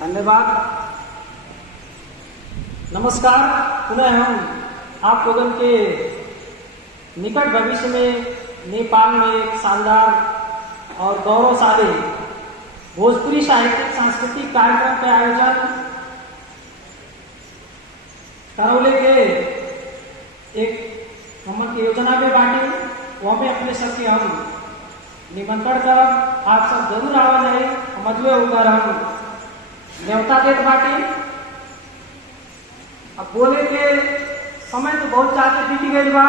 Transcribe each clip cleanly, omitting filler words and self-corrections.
धन्यवाद। नमस्कार। पुनः हम आप लोगों के निकट भविष्य में नेपाल में एक शानदार और गौरवशाली भोजपुरी साहित्यिक सांस्कृतिक कार्यक्रम के आयोजन करौले के एक हमन की योजना में बाटी वहाँ में अपने सबके हम निमंत्रण कर आप सब जरूर आवा नहीं मजबूर होकर हम न्योता देत बाटी। अब बोले के समय तो बहुत ज्यादा बीत गई बा,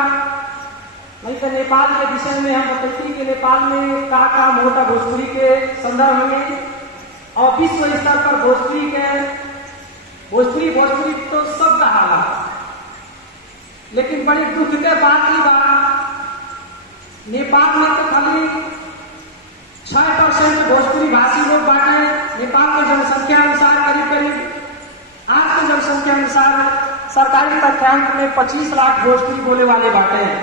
नहीं तो नेपाल के विषय में हम बताती कि नेपाल में का काम होता भोजपुरी के संदर्भ में और विश्व स्तर पर भोजपुरी तो सब कहा, लेकिन बड़ी दुख के बात की बात नेपाल में तो खाली 6% भोजपुरी भाषी लोग बांटे। नेपाल की जनसंख्या अनुसार करीब आज की जनसंख्या अनुसार सरकारी तथ्यांक में 25 लाख भोजपुरी बोले वाले बांटे हैं।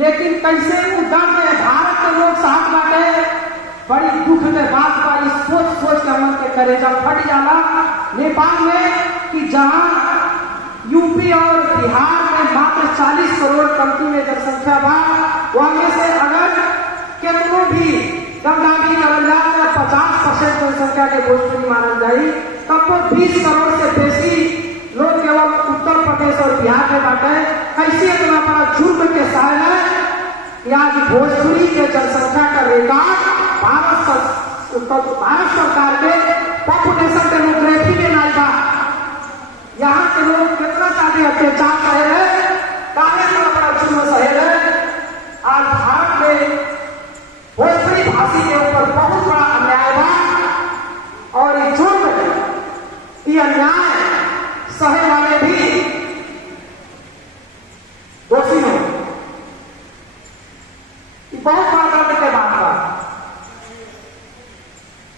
लेकिन कैसे उधर में भारत के लोग साथ बांटे, बड़ी दुख के बात पर सोच के मन के करेजा फट जाला नेपाल में कि जहां यूपी और बिहार में मात्र 40 करोड़ कमती में जनसंख्या बा, वहां में से अगर केतनो भी गंगावी नवंजा में 50% जनसंख्या के भोजपुरी मानल जाए तब तो 20 करोड़ से बेसी लोग केवल उत्तर प्रदेश और बिहार में बांटे। कैसे इतना बड़ा जुर्म के साथ है कि आज भोजपुरी के जनसंख्या का रिकॉर्ड भारत सरकार के पॉपुलेशन डेमोग्राफी में नहीं बा। यहाँ के लोग कितना ज्यादा अत्याचार सहे रहे, काहे इतना बड़ा जुर्म सहे रहे। आज भारत में भोजपुरी भाषी के ऊपर बहुत बड़ा अन्याय बा और ये जुर्म ये अन्याय सहे वाले भी दोषी हो। बहुत बड़ा दर्द के बात बा,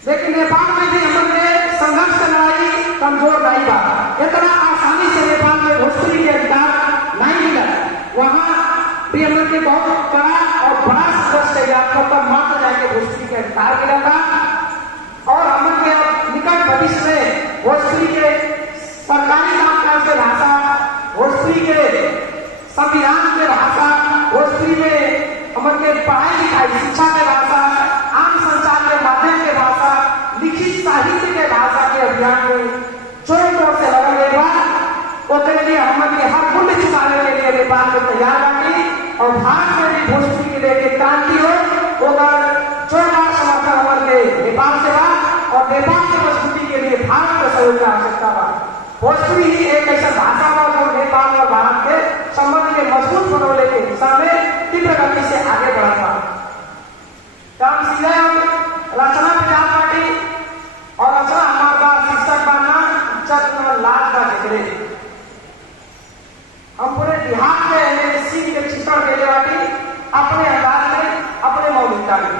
लेकिन नेपाल में भी हम ने संघर्ष की लड़ाई कमजोर नहीं बा। इतना आसानी से नेपाल में भोजपुरी के अधिकार नहीं मिला। वहां भी हम के बहुत बड़ा और बड़ा संघर्ष के यात्रा पर मात्र जाके भोजपुरी के अधिकार मिला था और हम के निकट भविष्य में भोजपुरी के सरकारी कामकाज के भाषा, भोजपुरी के संविधान के भाषा, भोजपुरी में हमन के पढ़ाई लिखाई शिक्षा के भाषा, आम संचार के माध्यम के भाषा, लिखित साहित्य के भाषा के अभियान में जोर तौर से लगा गए बा। उसके लिए हमन के हर मूल्य चुकाने के लिए नेपाल में तैयार बाटी और भारत में भी भोजपुरी के लिए क्रांति हो अगर जोरदार समर्थन हमन के नेपाल से बा और नेपाल की मजबूती के लिए भारत के सहयोग की आवश्यकता बा। भोजपुरी ही एक ऐसा भाषा बा जो नेपाल और भारत के संबंध के मजबूत बनौले के दिशा में तीव्र गति से आगे बढ़ा था। काम सीधे हम रचना प्रचार पार्टी और रचना हमारे पास शिक्षक बनना इज्जत और लाज का जिक्र। हम पूरे बिहार के सीख के चित्रण देने वाली अपने अंदाज में अपने मौलिकता में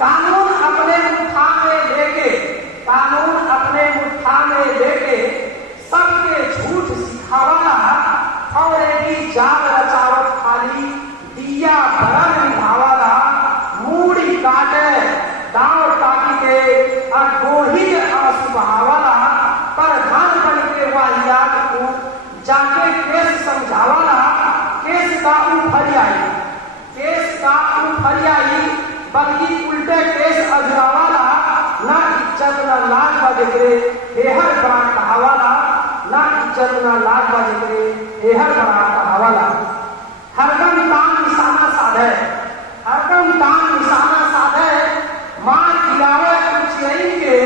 कानून अपने मुठ्ठा में लेके सबके झूठ सिखावाना और एक जाग रचावत खाली दिया बरन निभावाना मूड़ी काटे दांव काटी के अगोही आंसू बहावाना पर धन बन के वाहियात को जाके केस समझावाना केस का फरियाई बल्कि उल्टे केस अजरावाला ना इज्जत ना लाज बजरे हेहर बड़ा कहावाला ना इज्जत ना लाज बजरे हेहर बड़ा कहावाला हरदम तान निशाना साधे मार गिरावे कुछ के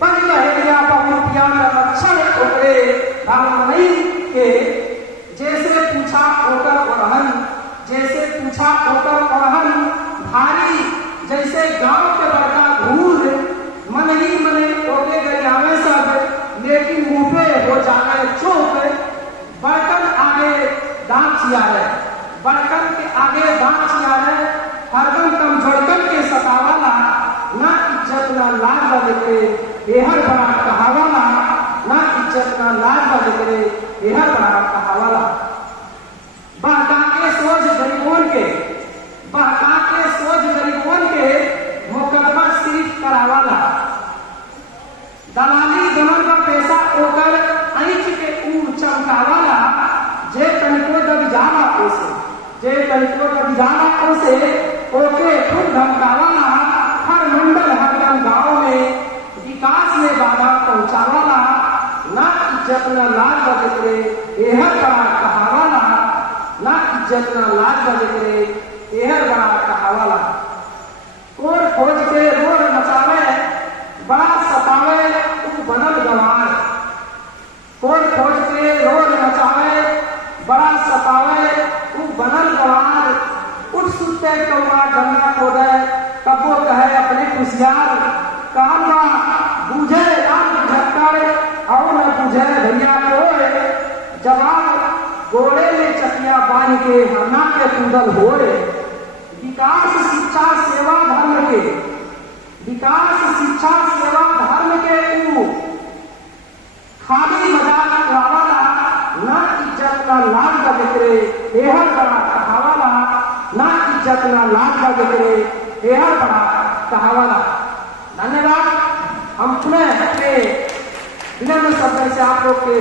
बन लहरिया बहुतिया का लक्षण उगड़े भगवई के जैसे पूछा ओकर भारी जैसे गांव के बड़का घूर मन ही मने ओके गरियावे सब लेकिन मुंह पे हो जाए चुप। बर्तन आगे दांत छियारे हरदम कमजोरकन के सतावाला ना इज्जत ना लाज बजरे बेहर बड़ा कहावाला ना इज्जत ना लाज बजरे बेहर बड़ा कहावाला बहका के सोच गरीबों के मुकदमा सिर्फ इज्जत ना लाज का जिक्र एहर बड़ा कहावाला। कोर खोज के रोर मचावे बड़ा सतावे तू बनल गवार। कोर खोज के रोर मचावे बड़ा सतावे तू बनल गवार। उठ सुते कौआ गंगा खोदे कबो कहे अपने खुशियार। कहना बूझे राम झक्कर और न बूझे भैया कोय। जवाब गोड़े में चकिया बांध के हरना के कूदल होए। विकास शिक्षा सेवा धर्म के विकास शिक्षा सेवा धर्म के खाली मजाक उड़ावाला ना इज्जत ना लाज का जिक्रे एहर बड़ा कहावाला। ना इज्जत ना लाज का जिक्रे एहर बड़ा कहावाला। धन्यवाद। हम पुनः अपने विनम्र शब्द से आप लोग के